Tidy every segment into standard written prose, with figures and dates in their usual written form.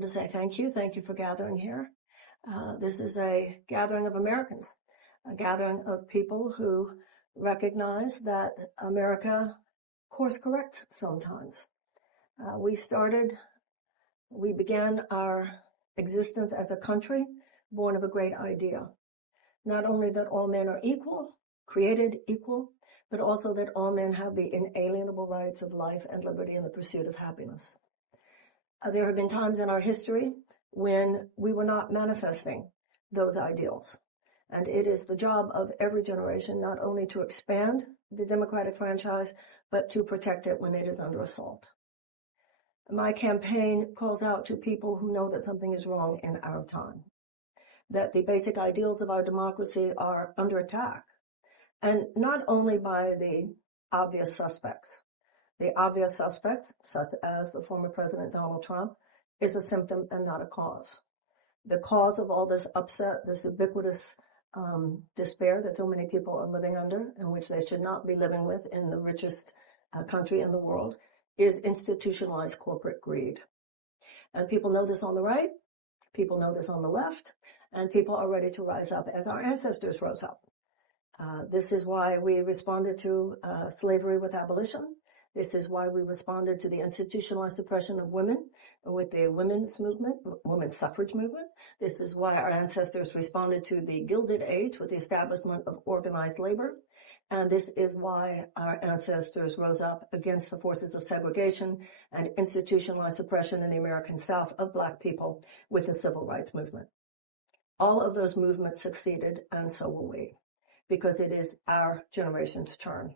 To say thank you. Thank you for gathering here. This is a gathering of Americans, a gathering of people who recognize that America course corrects sometimes. We began our existence as a country born of a great idea. Not only that all men are equal, created equal, but also that all men have the inalienable rights of life and liberty and the pursuit of happiness. There have been times in our history when we were not manifesting those ideals. And it is the job of every generation not only to expand the democratic franchise, but to protect it when it is under assault. My campaign calls out to people who know that something is wrong in our time, that the basic ideals of our democracy are under attack, and not only by the obvious suspects. The obvious suspects, such as the former President Donald Trump, is a symptom and not a cause. The cause of all this upset, this ubiquitous despair that so many people are living under, and which they should not be living with in the richest country in the world, is institutionalized corporate greed. And people know this on the right, people know this on the left, and people are ready to rise up as our ancestors rose up. This is why we responded to slavery with abolition. This is why we responded to the institutionalized suppression of women with the women's movement, women's suffrage movement. This is why our ancestors responded to the Gilded Age with the establishment of organized labor. And this is why our ancestors rose up against the forces of segregation and institutionalized suppression in the American South of Black people with the civil rights movement. All of those movements succeeded, and so will we, because it is our generation's turn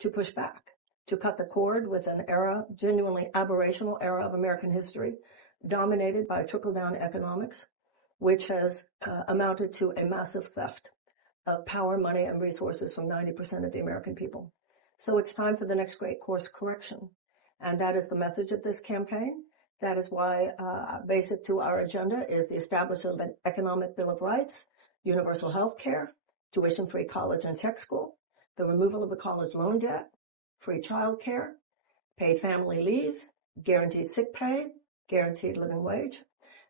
to push back, to cut the cord with an era, genuinely aberrational era of American history, dominated by trickle-down economics, which has amounted to a massive theft of power, money, and resources from 90% of the American people. So it's time for the next great course correction. And that is the message of this campaign. That is why basic to our agenda is the establishment of an economic bill of rights, universal health care, tuition-free college and tech school, the removal of the college loan debt, free child care, paid family leave, guaranteed sick pay, guaranteed living wage,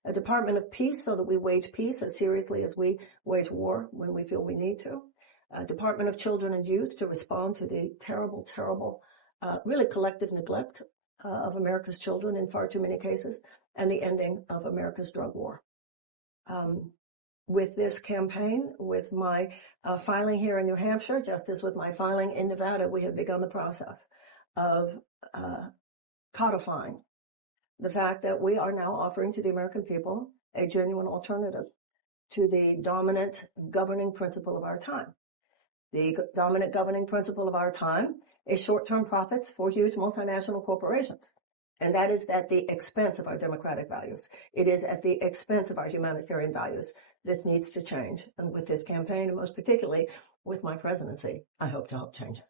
a Department of Peace so that we wage peace as seriously as we wage war when we feel we need to, a Department of Children and Youth to respond to the terrible, really collective neglect of America's children in far too many cases, and the ending of America's drug war. With this campaign, with my filing here in New Hampshire, just as with my filing in Nevada, we have begun the process of codifying the fact that we are now offering to the American people a genuine alternative to the dominant governing principle of our time. The dominant governing principle of our time is short-term profits for huge multinational corporations. And that is at the expense of our democratic values. It is at the expense of our humanitarian values. This needs to change. And with this campaign, and most particularly with my presidency, I hope to help change it.